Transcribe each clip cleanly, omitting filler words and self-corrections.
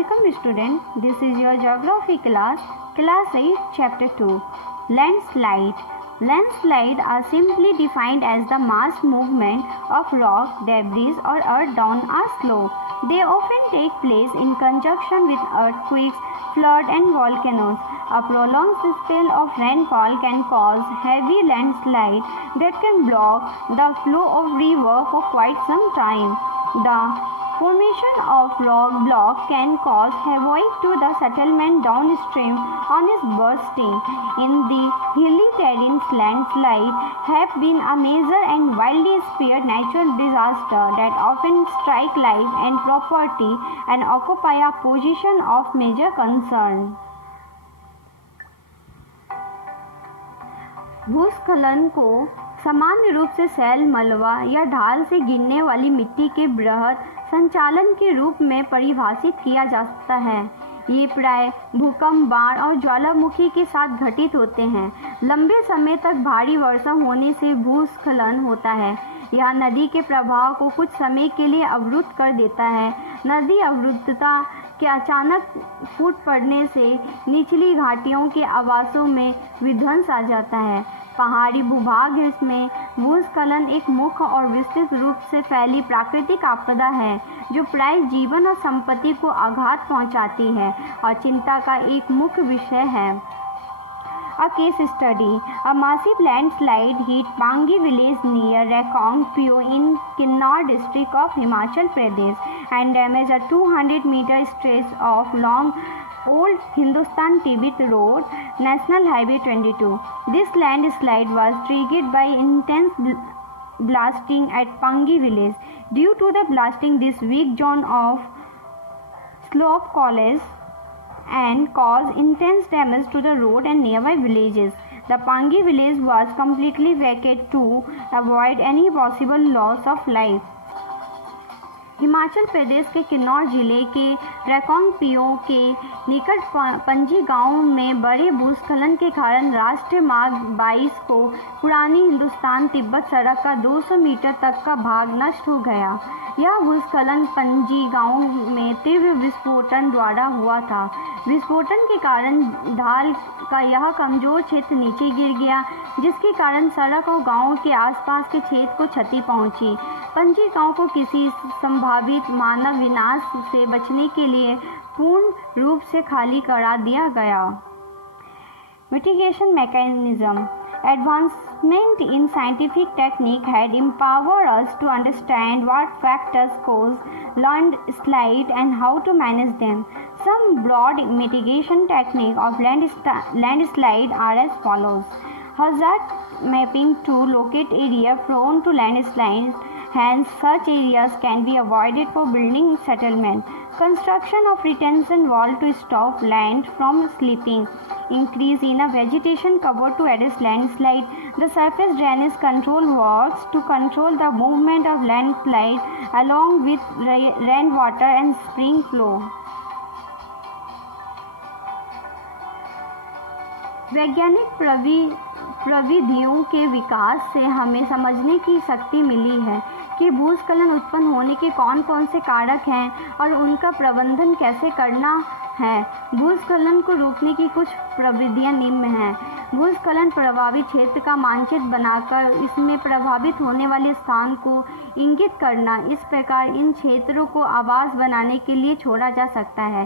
Welcome student, this is your geography class 8 chapter 2. Landslide. Landslides are simply defined as the mass movement of rock, debris or earth down a slope. They often take place in conjunction with earthquakes, flood and volcanoes. A prolonged spell of rainfall can cause heavy landslide that can block the flow of river for quite some time. The formation of rock block can cause havoc to the settlement downstream on its bursting. In the hilly terrains, landslides have been a major and widely spread natural disaster that often strike life and property and occupy a position of major concern. भूस्खलन को सामान्य रूप से cell, मलबा या ढाल से गिरने वाली मिट्टी के बृहद संचालन के रूप में परिभाषित किया जा सकता है। ये प्राय भूकंप, बाढ़ और ज्वालामुखी के साथ घटित होते हैं। लंबे समय तक भारी वर्षा होने से भूस्खलन होता है। यह नदी के प्रवाह को कुछ समय के लिए अवरुद्ध कर देता है। नदी अवरुद्धता के अचानक फूट पड़ने से निचली घाटियों के आवासों में विध्वंस आ जाता है। पहाड़ी भूभाग में भूस्खलन एक मुख्य और विस्तृत रूप से फैली प्राकृतिक आपदा है जो प्राय जीवन और संपत्ति को आघात पहुंचाती है और चिंता का एक मुख्य विषय है। A case study: a massive landslide hit Pangi village near Rekong Pio in Kinnaur district of Himachal Pradesh and damaged a 200-meter stretch of long Old Hindustan Tibet Road, National Highway 22. This landslide was triggered by intense blasting at Pangi village. Due to the blasting, this weak zone of slope collapsed and caused intense damage to the road and nearby villages. The Pangi village was completely evacuated to avoid any possible loss of life. Himachal Pradesh के किन्नौर जिले के रेकोंग पियो के निकट पंजी गांव में बड़े भूस्खलन के कारण राष्ट्रीय मार्ग 22 को पुरानी हिंदुस्तान तिब्बत सड़क का 200 मीटर तक का भाग नष्ट हो गया। यह भूस्खलन पंजी गांव में तीव्र विस्फोटन द्वारा हुआ था। विस्फोटन के कारण ढाल का यह कमजोर क्षेत्र नीचे गिर गया, जिसके कारण सड़क और गांव के आसपास के क्षेत्र को क्षति पहुंची। पंजी गांव को किसी संभावित मानव विनाश से बचने के लिए पूर्ण रूप से खाली करा दिया गया। Mitigation mechanism. Advancement in scientific technique had empowered us to understand what factors cause landslide and how to manage them. Some broad mitigation techniques of landslide are as follows. Hazard mapping to locate area prone to landslides. Hence, such areas can be avoided for building settlement. Construction of retention wall to stop land from slipping. Increase in a vegetation cover to address landslide. The surface drainage control works to control the movement of landslide along with rainwater and spring flow. वैज्ञानिक प्रविधियों के विकास से हमें समझने की शक्ति मिली है कि भूस्खलन उत्पन्न होने के कौन कौन से कारक हैं और उनका प्रबंधन कैसे करना है। भूस्खलन को रोकने की कुछ प्रविधियां निम्न हैं। भूस्खलन प्रभावित क्षेत्र का मानचित्र बनाकर इसमें प्रभावित होने वाले स्थान को इंगित करना। इस प्रकार इन क्षेत्रों को आवास बनाने के लिए छोड़ा जा सकता है।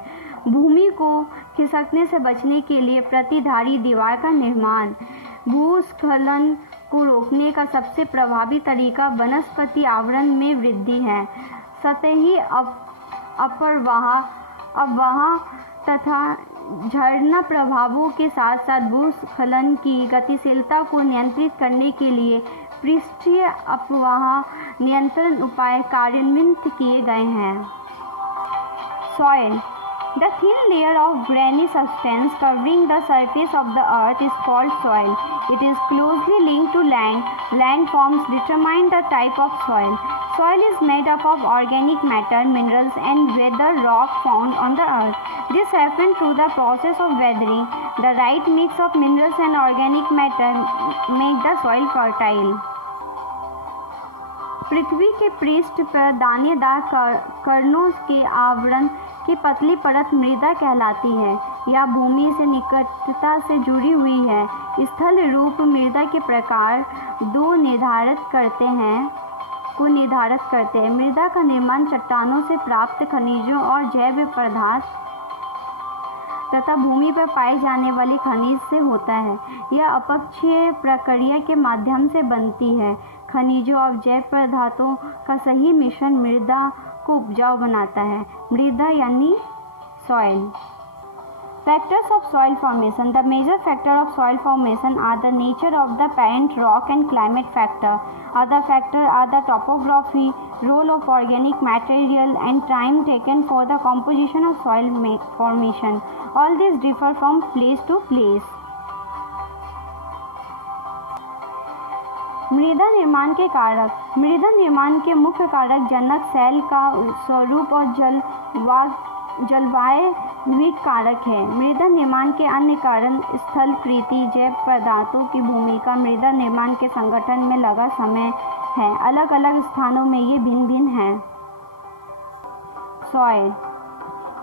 भूमि को खिसकने से बचने के लिए प्रतिधारी दीवार का निर्माण। भूस्खलन को रोकने का सबसे प्रभावी तरीका वनस्पति आवरण में वृद्धि है। सतही अववाह तथा झरना प्रभावों के साथ साथ भूस्खलन की गतिशीलता को नियंत्रित करने के लिए पृष्ठीय अववाह नियंत्रण उपाय कार्यान्वित किए गए हैं। Soil. The thin layer of grainy substance covering the surface of the earth is called soil. It is closely linked to land. Landforms determine the type of soil. Soil is made up of organic matter, minerals and weathered rock found on the earth. This happens through the process of weathering. The right mix of minerals and organic matter make the soil fertile. पृथ्वी के पृष्ठ पर दानेदार कणों के आवरण की पतली परत मृदा कहलाती है। यह भूमि से निकटता से जुड़ी हुई है। स्थल रूप मृदा के प्रकार को निर्धारित करते हैं। मृदा का निर्माण चट्टानों से प्राप्त खनिजों और जैव पदार्थ तथा भूमि पर पाए जाने वाले खनिज से होता है। यह अपक्षीय प्रक्रिया के माध्यम से बनती है। खनिजों और जैव पदार्थों का सही मिश्रण मृदा को उपजाऊ बनाता है। मृदा यानी soil. Factors of soil formation. The major factor of soil formation are the nature of the parent rock and climate factor. Other factors are the topography, role of organic material, and time taken for the composition of soil formation. All these differ from place to place. मृदा निर्माण के कारक। मृदा निर्माण के मुख्य कारक जनक cell का स्वरूप और जलवायविक कारक है। मृदा निर्माण के अन्य कारण स्थलाकृति, जैव पदार्थों की भूमिका मृदा निर्माण के संगठन में लगा समय है। अलग अलग स्थानों में ये भिन्न भिन्न हैं। Soil.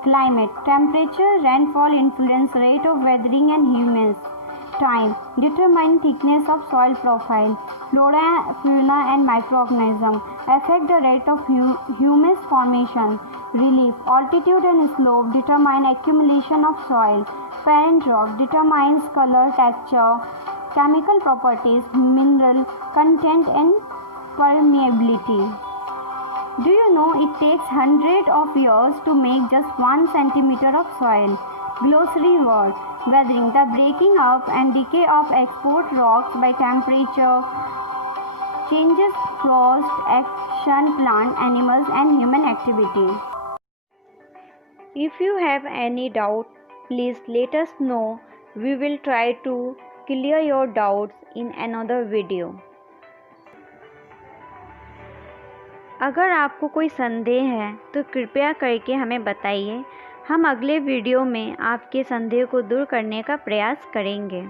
Climate, temperature, rainfall, influence, rate of weathering and humus. Time, determine thickness of soil profile. Flora, fauna and microorganisms affect the rate of humus formation. Relief, altitude and slope determine accumulation of soil. Parent rock determines color, texture, chemical properties, mineral content and permeability. Do you know it takes hundreds of years to make just 1 centimeter of soil? Glossary word. Weathering, the breaking up and decay of exposed rocks by temperature changes, frost, action, plant, animals and human activity. If you have any doubt, please let us know. We will try to clear your doubts in another video. अगर आपको कोई संदेह है तो कृपया करके हमें बताइए। हम अगले वीडियो में आपके संदेह को दूर करने का प्रयास करेंगे।